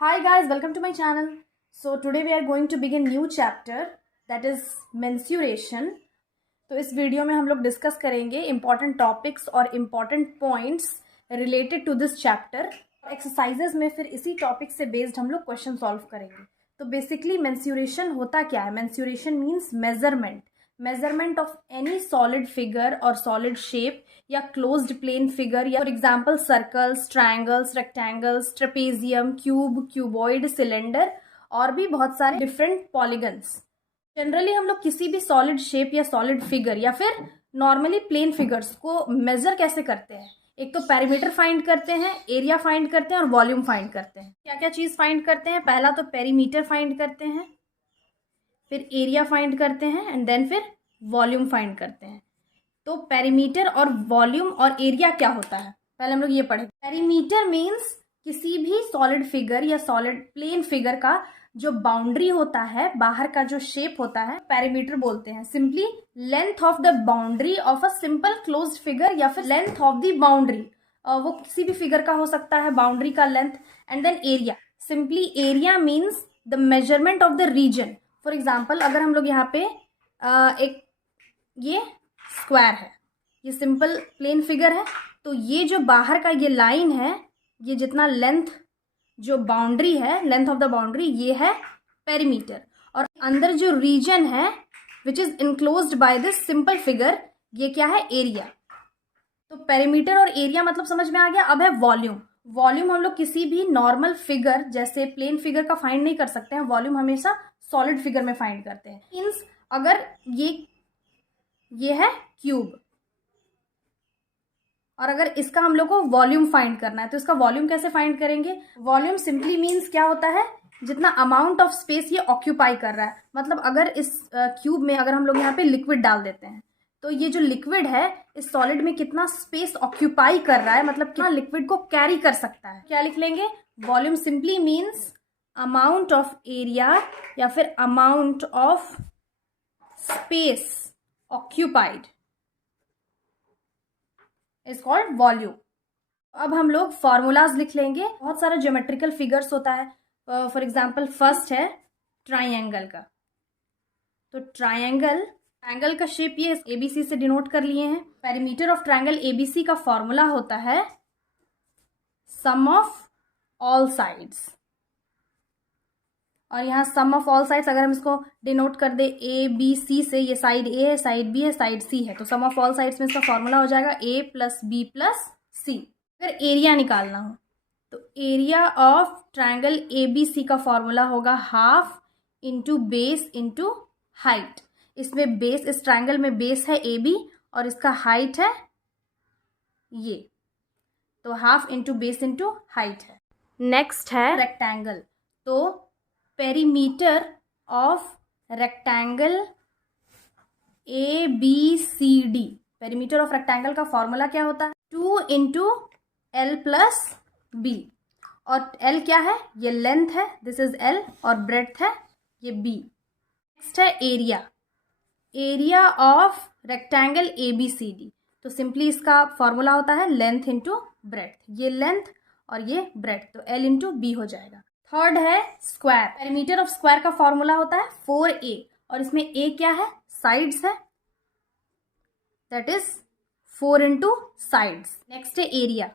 Hi guys, welcome to my channel. So today we are going to begin new chapter that is mensuration. तो इस video में हम लोग discuss करेंगे important topics और important points related to this chapter. Exercises में फिर इसी टॉपिक से बेस्ड हम लोग क्वेश्चन सॉल्व करेंगे। तो बेसिकली मेंस्यूरेशन होता क्या है? Mensuration means measurement of any solid figure और सॉलिड शेप या क्लोज्ड प्लेन फिगर, या for example circles, triangles, rectangles, trapezium, cube, cuboid, cylinder और भी बहुत सारे डिफरेंट पॉलीगन्स। जनरली हम लोग किसी भी सॉलिड शेप या सॉलिड फिगर या फिर नॉर्मली प्लेन फिगर्स को मेजर कैसे करते हैं? एक तो पेरीमीटर फाइंड करते हैं, एरिया फाइंड करते हैं और वॉल्यूम फाइंड करते हैं। क्या क्या चीज फाइंड करते हैं? पहला तो पेरीमीटर फाइंड करते हैं, फिर एरिया फाइंड करते हैं एंड देन फिर वॉल्यूम फाइंड करते हैं। तो पेरीमीटर और वॉल्यूम और एरिया क्या होता है, पहले हम लोग ये पढ़े। पेरीमीटर मीन्स किसी भी सॉलिड फिगर या सॉलिड प्लेन फिगर का जो बाउंड्री होता है, बाहर का जो शेप होता है, पेरीमीटर बोलते हैं। Simply length of the boundary of a simple closed figure या फिर लेंथ ऑफ द बाउंड्री, वो किसी भी फिगर का हो सकता है, बाउंड्री का length. And then area, simply area means the measurement of the region. For example अगर हम लोग यहाँ पे एक ये स्क्वायर है, ये सिंपल प्लेन फिगर है, तो ये जो बाहर का ये लाइन है, ये जितना लेंथ जो बाउंड्री है, लेंथ ऑफ द बाउंड्री, ये है पेरीमीटर। और अंदर जो रीजन है which is enclosed by this simple figure, ये क्या है? एरिया। तो पेरीमीटर और एरिया मतलब समझ में आ गया। अब है वॉल्यूम। वॉल्यूम हम लोग किसी भी नॉर्मल फिगर जैसे प्लेन फिगर का फाइंड नहीं कर सकते हैं, वॉल्यूम हमेशा सॉलिड फिगर में फाइंड करते हैं। मीन्स अगर ये है क्यूब और अगर इसका हम लोग को वॉल्यूम फाइंड करना है तो इसका वॉल्यूम कैसे फाइंड करेंगे? वॉल्यूम सिंपली मीन्स क्या होता है? जितना अमाउंट ऑफ स्पेस ये ऑक्यूपाई कर रहा है। मतलब अगर इस क्यूब में अगर हम लोग यहाँ पे लिक्विड डाल देते हैं तो ये जो लिक्विड है इस सॉलिड में कितना स्पेस ऑक्यूपाई कर रहा है, मतलब कितना लिक्विड को कैरी कर सकता है। क्या लिख लेंगे? Volume simply means amount of area या फिर amount of space occupied is called volume. अब हम लोग फॉर्मूलाज लिख लेंगे। बहुत सारा ज्योमेट्रिकल फिगर्स होता है। फॉर एग्जांपल फर्स्ट है ट्राइंगल का। तो ट्राइंगल का शेप ये एबीसी से डिनोट कर लिए हैं। पेरीमीटर ऑफ ट्राइंगल एबीसी का फॉर्मूला होता है सम ऑफ ऑल साइड्स। और यहाँ सम ऑफ ऑल साइड्स अगर हम इसको डिनोट कर दे ए बी सी से, ये साइड ए है, साइड बी है, साइड सी है, तो सम ऑफ ऑल साइड्स में इसका फॉर्मूला हो जाएगा a plus b plus c. अगर एरिया निकालना हो तो area of triangle A B C का फॉर्मूला होगा half into base into height. इसमें बेस, इस ट्राइंगल में बेस है ए बी और इसका हाइट है ये, तो half into base into height है। नेक्स्ट है रेक्टेंगल। तो perimeter of rectangle A B C D, perimeter of rectangle का फॉर्मूला क्या होता है? 2 इंटू एल प्लस बी। और एल क्या है? ये लेंथ है, दिस इज एल, और ब्रेड्थ है ये बी। नेक्स्ट है area of rectangle A B C D. तो सिंपली इसका फॉर्मूला होता है लेंथ इंटू ब्रेड्थ, ये लेंथ और ये ब्रेड्थ, तो एल इंटू बी हो जाएगा। थर्ड है स्क्वायर। पेरीमीटर ऑफ स्क्वायर का फॉर्मूला होता है 4a और इसमें a क्या है? साइड्स है, that is 4 into sides. Next है एरिया।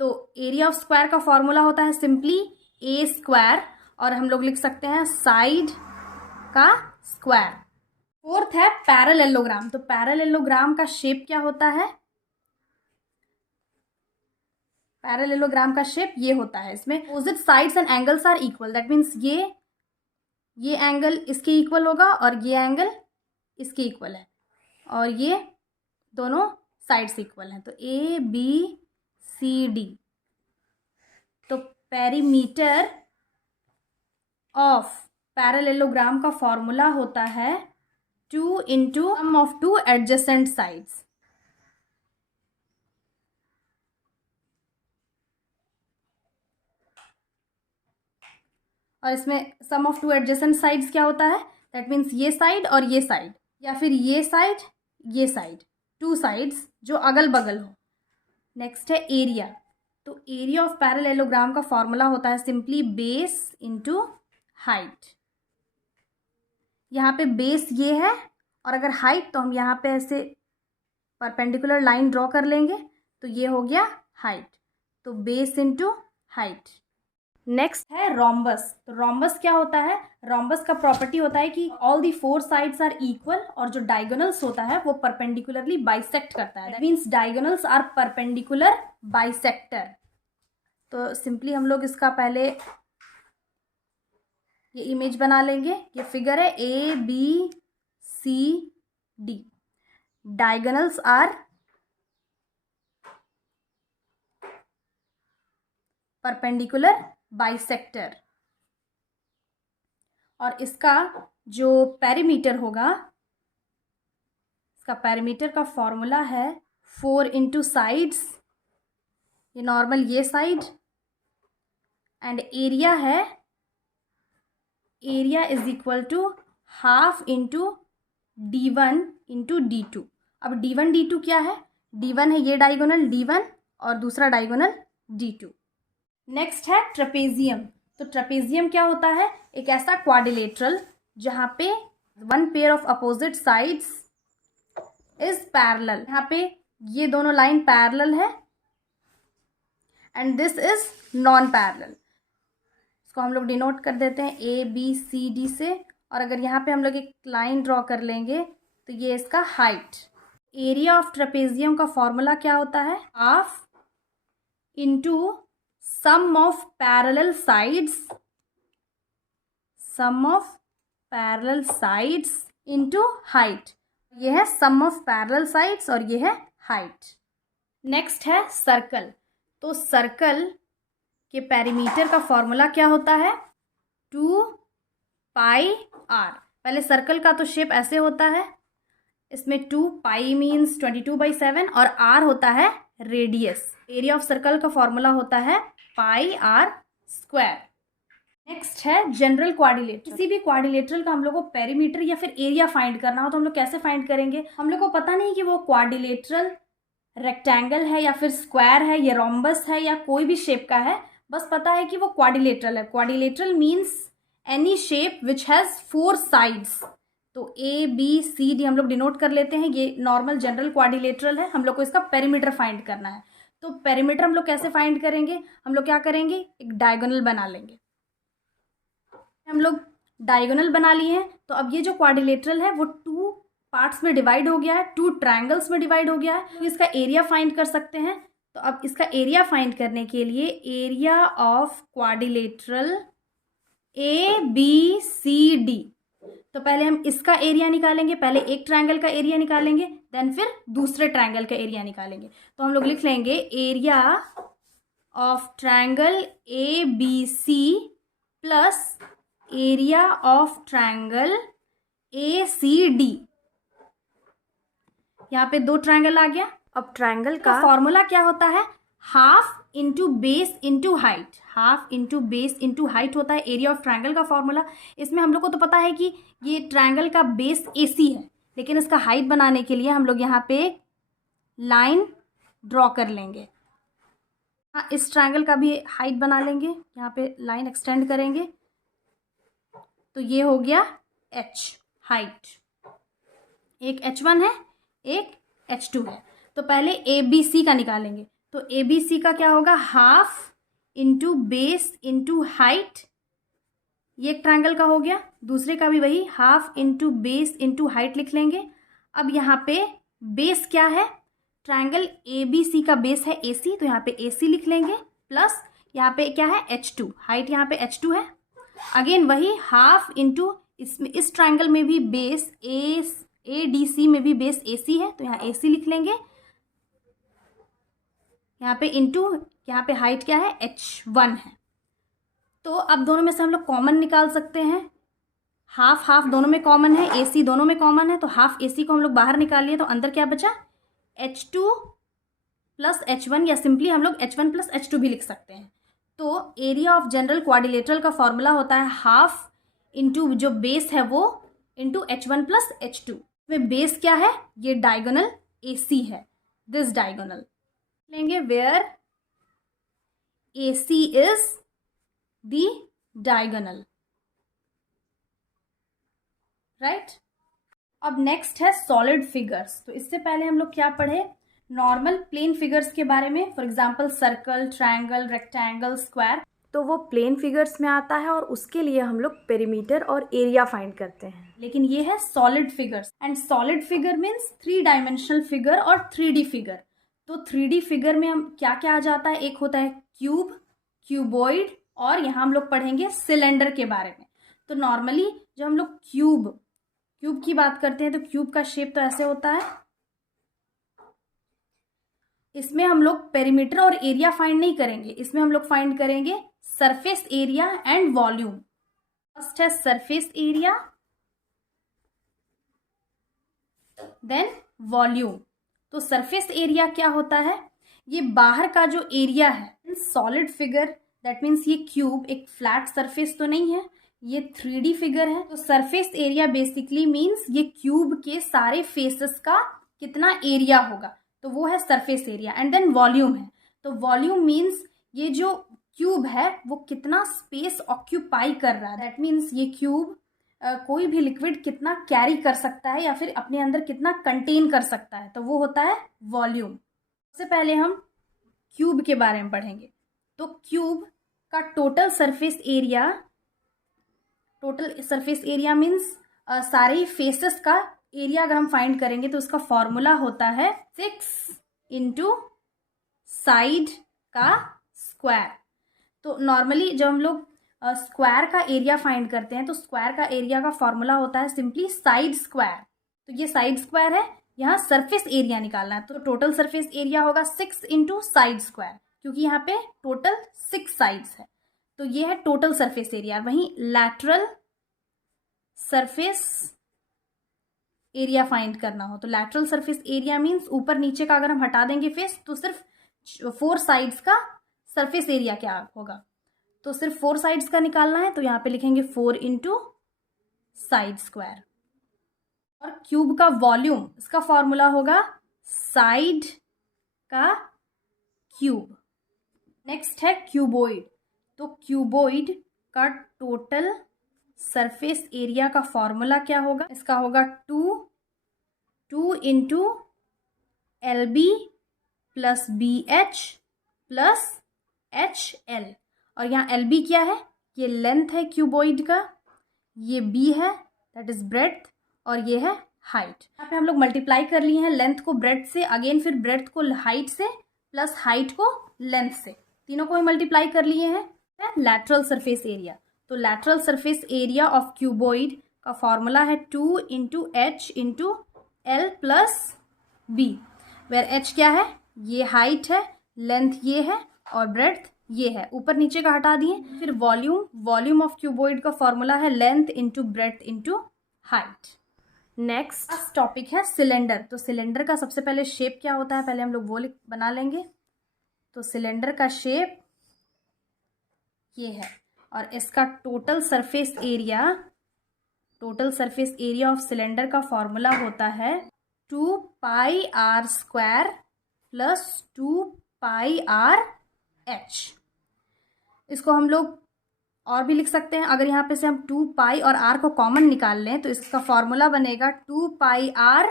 तो एरिया ऑफ स्क्वायर का फॉर्मूला होता है सिंपली a स्क्वायर और हम लोग लिख सकते हैं साइड का स्क्वायर। फोर्थ है पैरेललोग्राम। तो पैरेललोग्राम का शेप क्या होता है? पैरेललोग्राम का शेप ये होता है, इसमें opposite sides and angles are equal. That means ये एंगल इसके इक्वल होगा और ये एंगल इसके इक्वल है और ये दोनों साइड्स इक्वल हैं। तो ए बी सी डी। तो पेरीमीटर ऑफ पैरेललोग्राम का फॉर्मूला होता है 2 into sum of 2 adjacent sides. और इसमें सम ऑफ 2 एडजेसेंट साइड्स क्या होता है? दैट मीन्स ये साइड और ये साइड, या फिर ये साइड, 2 साइड्स जो अगल बगल हो। नेक्स्ट है एरिया। तो एरिया ऑफ पैरेललोग्राम का फॉर्मूला होता है सिंपली बेस इंटू हाइट। यहाँ पे बेस ये है और अगर हाइट तो हम यहाँ पे ऐसे परपेंडिकुलर लाइन ड्रॉ कर लेंगे तो ये हो गया हाइट। तो बेस इंटू हाइट। नेक्स्ट है रोम्बस। तो रोम्बस क्या होता है? रोम्बस का प्रॉपर्टी होता है कि all the four sides are equal और जो डायगोनल्स होता है वो परपेंडिकुलरली बाइसेक्ट करता है। That means diagonals are perpendicular bisector. तो सिंपली हम लोग इसका पहले ये इमेज बना लेंगे। ये फिगर है ABCD। Diagonals are perpendicular bisector और इसका जो पेरीमीटर होगा, इसका पेरीमीटर का फॉर्मूला है 4 इंटू साइड्स, ये नॉर्मल ये साइड, एंड एरिया है, area is equal to half into D1 into D2। अब D1 D2 क्या है? D1 है ये डायगोनल D1 और दूसरा डायगोनल D2। नेक्स्ट है ट्रेपेजियम। तो ट्रेपेजियम क्या होता है? एक ऐसा क्वाड्रिलेटरल जहाँ पे one pair of opposite sides is parallel. यहाँ पे ये दोनों लाइन पैरेलल है and this is non parallel. इसको हम लोग डिनोट कर देते हैं ABCD से। और अगर यहाँ पे हम लोग एक लाइन ड्रॉ कर लेंगे तो ये इसका हाइट। एरिया ऑफ ट्रेपेजियम का फॉर्मूला क्या होता है? Half into sum of parallel sides into height. ये है सम ऑफ पैरेलल साइड्स और ये है हाइट। नेक्स्ट है सर्कल। तो सर्कल के पेरीमीटर का फॉर्मूला क्या होता है? 2πr। पहले सर्कल का तो शेप ऐसे होता है, इसमें 2π मीन्स 22/7 और r होता है रेडियस। एरिया ऑफ सर्कल का फॉर्मूला होता है πr²। नेक्स्ट है जनरल क्वाड्रिलेटरल। किसी भी क्वाड्रिलेटरल का हम लोग को पेरीमीटर या फिर एरिया फाइंड करना हो तो हम लोग कैसे फाइंड करेंगे? हम लोग को पता नहीं कि वो क्वाड्रिलेटरल रेक्टेंगल है या फिर स्क्वायर है या रोम्बस है या कोई भी शेप का है, बस पता है कि वो क्वाड्रिलेटरल है। Quadrilateral means any shape which has 4 sides. तो ABCD हम लोग डिनोट कर लेते हैं। ये नॉर्मल जनरल क्वाड्रिलेटरल है, हम लोग को इसका पेरीमीटर फाइंड करना है। तो पेरीमीटर हम लोग कैसे फाइंड करेंगे? हम लोग क्या करेंगे? एक डायगोनल बना लेंगे। हम लोग डायगोनल बना लिए हैं तो अब ये जो क्वाड्रिलेटरल है वो 2 पार्ट्स में डिवाइड हो गया है, 2 ट्रायंगल्स में डिवाइड हो गया है। तो इसका एरिया फाइंड कर सकते हैं। तो अब इसका एरिया फाइंड करने के लिए एरिया ऑफ क्वाड्रिलेटरल ABCD, तो पहले हम इसका एरिया निकालेंगे। पहले एक ट्रायंगल का एरिया निकालेंगे, देन फिर दूसरे ट्रायंगल का एरिया निकालेंगे। तो हम लोग लिख लेंगे area of triangle ABC plus area of triangle ACD। यहाँ पे 2 ट्रायंगल आ गया। अब ट्रायंगल का फॉर्मूला क्या होता है? Half into base into height. Half into base into height होता है एरिया ऑफ ट्रायंगल का फॉर्मूला। इसमें हम लोग को तो पता है कि ये ट्रायंगल का बेस AC है, लेकिन इसका हाइट बनाने के लिए हम लोग यहाँ पे लाइन ड्रॉ कर लेंगे। हाँ, इस ट्रायंगल का भी हाइट बना लेंगे, यहाँ पे लाइन एक्सटेंड करेंगे तो ये हो गया H हाइट। एक H1 है, एक H2 है। तो पहले ABC का निकालेंगे। तो ABC का क्या होगा? Half into base into height. ये एक ट्रायंगल का हो गया। दूसरे का भी वही half into base into height लिख लेंगे। अब यहाँ पे बेस क्या है? ट्रायंगल ABC का बेस है AC, तो यहाँ पे AC लिख लेंगे प्लस यहाँ पे क्या है? H2। हाइट यहाँ पे H2 है। अगेन वही हाफ इंटू इसमें इस ट्रायंगल में भी बेस ADC में भी बेस AC है, तो यहाँ AC लिख लेंगे। यहाँ पे इंटू यहाँ पे हाइट क्या है? H1 है। तो अब दोनों में से हम लोग कॉमन निकाल सकते हैं। हाफ हाफ दोनों में कॉमन है, AC दोनों में कॉमन है, तो हाफ AC को हम लोग बाहर निकाल लिए तो अंदर क्या बचा? H2 प्लस H1, या सिंपली हम लोग H1 प्लस H2 भी लिख सकते हैं। तो एरिया ऑफ जनरल क्वाड्रिलेटरल का फॉर्मूला होता है हाफ इंटू जो बेस है वो इंटू H1 प्लस H2। में बेस क्या है? ये डायगोनल AC है, दिस डायगोनल लेंगे where AC is the diagonal, right. अब नेक्स्ट है सॉलिड फिगर्स। तो इससे पहले हम लोग क्या पढ़े, नॉर्मल प्लेन फिगर्स के बारे में, for example circle, triangle, rectangle, square, तो वो प्लेन फिगर्स में आता है और उसके लिए हम लोग पेरीमीटर और एरिया फाइंड करते हैं। लेकिन ये है solid figures, and solid figure means 3 dimensional figure और 3D फिगर। तो 3D फिगर में हम क्या क्या आ जाता है, एक होता है क्यूब, क्यूबॉइड, और यहाँ हम लोग पढ़ेंगे सिलेंडर के बारे में। तो नॉर्मली जब हम लोग क्यूब की बात करते हैं तो क्यूब का शेप तो ऐसे होता है। इसमें हम लोग पेरीमीटर और एरिया फाइंड नहीं करेंगे, इसमें हम लोग फाइंड करेंगे surface area and volume. First है सरफेस एरिया, देन वॉल्यूम। तो सरफेस एरिया क्या होता है, ये बाहर का जो एरिया है। सॉलिड फिगर दैट मीन्स ये क्यूब एक फ्लैट सरफेस तो नहीं है, ये 3D फिगर है। तो सरफेस एरिया बेसिकली मीन्स ये क्यूब के सारे फेसेस का कितना एरिया होगा, तो वो है surface area. And then volume है, तो वॉल्यूम मीन्स ये जो क्यूब है वो कितना स्पेस ऑक्यूपाई कर रहा है। दैट मीन्स ये क्यूब कोई भी लिक्विड कितना कैरी कर सकता है या फिर अपने अंदर कितना कंटेन कर सकता है, तो वो होता है वॉल्यूम। सबसे पहले हम क्यूब के बारे में पढ़ेंगे। तो क्यूब का टोटल सरफेस एरिया मीन्स सारे फेसेस का एरिया अगर हम फाइंड करेंगे तो उसका फॉर्मूला होता है 6 इंटू साइड का स्क्वायर। तो नॉर्मली जब हम लोग स्क्वायर का एरिया फाइंड करते हैं तो स्क्वायर का एरिया का फॉर्मूला होता है सिंपली साइड स्क्वायर। तो ये साइड स्क्वायर है, यहाँ सरफेस एरिया निकालना है, तो टोटल सरफेस एरिया होगा 6 इंटू साइड स्क्वायर, क्योंकि यहाँ पे टोटल 6 साइड्स है। तो ये है टोटल सरफेस एरिया। वहीं लैटरल सरफेस एरिया फाइंड करना हो तो लैटरल सरफेस एरिया मीन्स ऊपर नीचे का अगर हम हटा देंगे फेस तो सिर्फ 4 साइड्स का सरफेस एरिया क्या होगा, तो सिर्फ 4 साइड्स का निकालना है। तो यहाँ पे लिखेंगे 4 इंटू साइड स्क्वायर। और क्यूब का वॉल्यूम, इसका फॉर्मूला होगा साइड का क्यूब। नेक्स्ट है क्यूबॉइड। तो क्यूबॉइड का टोटल सरफेस एरिया का फॉर्मूला क्या होगा, इसका होगा 2 into LB plus BH plus HL। और यहाँ LB क्या है, ये लेंथ है क्यूबॉइड का, ये B है दैट इज ब्रेड्थ, और ये है हाइट। यहाँ पे हम लोग मल्टीप्लाई कर लिए हैं लेंथ को ब्रेड्थ से, अगेन फिर ब्रेड्थ को हाइट से, प्लस हाइट को लेंथ से, तीनों को ही मल्टीप्लाई कर लिए हैं। लैटरल सरफेस एरिया, तो lateral surface area of cuboid का फॉर्मूला है 2 into H into L plus B, where H क्या है, ये हाइट है, लेंथ ये है और ब्रेड्थ ये है, ऊपर नीचे का हटा दिए। फिर वॉल्यूम ऑफ क्यूबॉइड का फॉर्मूला है length into breadth into height. Next topic है सिलेंडर। तो सिलेंडर का सबसे पहले शेप क्या होता है, पहले हम लोग वो बना लेंगे। तो सिलेंडर का शेप ये है, और इसका total surface area of cylinder का फॉर्मूला होता है 2 पाई r स्क्वायर प्लस 2 पाई r h। इसको हम लोग और भी लिख सकते हैं, अगर यहाँ पे से हम 2 पाई और r को कॉमन निकाल लें तो इसका फॉर्मूला बनेगा 2 पाई r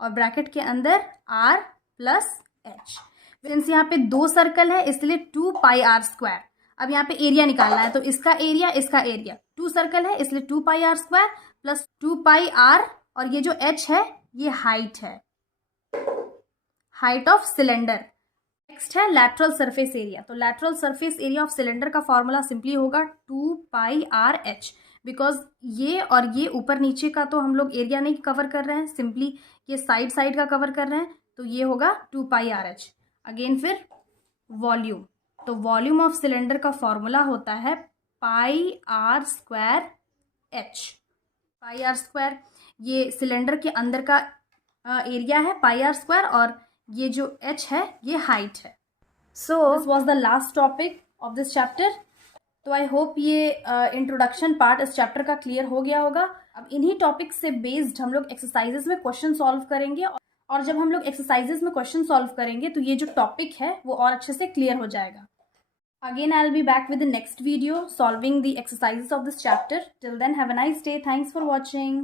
और ब्रैकेट के अंदर r प्लस h। सिंस यहाँ पे 2 सर्कल है इसलिए 2 पाई r स्क्वायर। अब यहाँ पे एरिया निकालना है तो इसका एरिया 2 सर्कल है इसलिए 2 पाई r स्क्वायर प्लस 2 पाई r, और ये जो h है ये हाइट है, हाइट ऑफ सिलेंडर। नेक्स्ट है लैटरल सरफेस एरिया। तो lateral surface area of cylinder का फॉर्मूला सिंपली होगा 2 पाई r h, बिकॉज ये और ये ऊपर नीचे का तो हम लोग एरिया नहीं कवर कर रहे हैं, सिंपली ये साइड का कवर कर रहे हैं, तो ये होगा 2 पाई r h। अगेन फिर वॉल्यूम, तो वॉल्यूम ऑफ सिलेंडर का फॉर्मूला होता है पाई r स्क्वायर h। पाई r स्क्वायर ये सिलेंडर के अंदर का एरिया है पाई r स्क्वायर, और ये जो h है ये हाइट है। So this was the last topic of this chapter. तो आई होप ये इंट्रोडक्शन पार्ट इस चैप्टर का क्लियर हो गया होगा। अब इन्हीं टॉपिक से बेस्ड हम लोग एक्सरसाइजेस में क्वेश्चन सॉल्व करेंगे, और जब हम लोग एक्सरसाइजेस में क्वेश्चन सॉल्व करेंगे तो ये जो टॉपिक है वो और अच्छे से क्लियर हो जाएगा। Again, I'll be back with the next video solving the exercises of this chapter. Till then, have a nice day. Thanks for watching.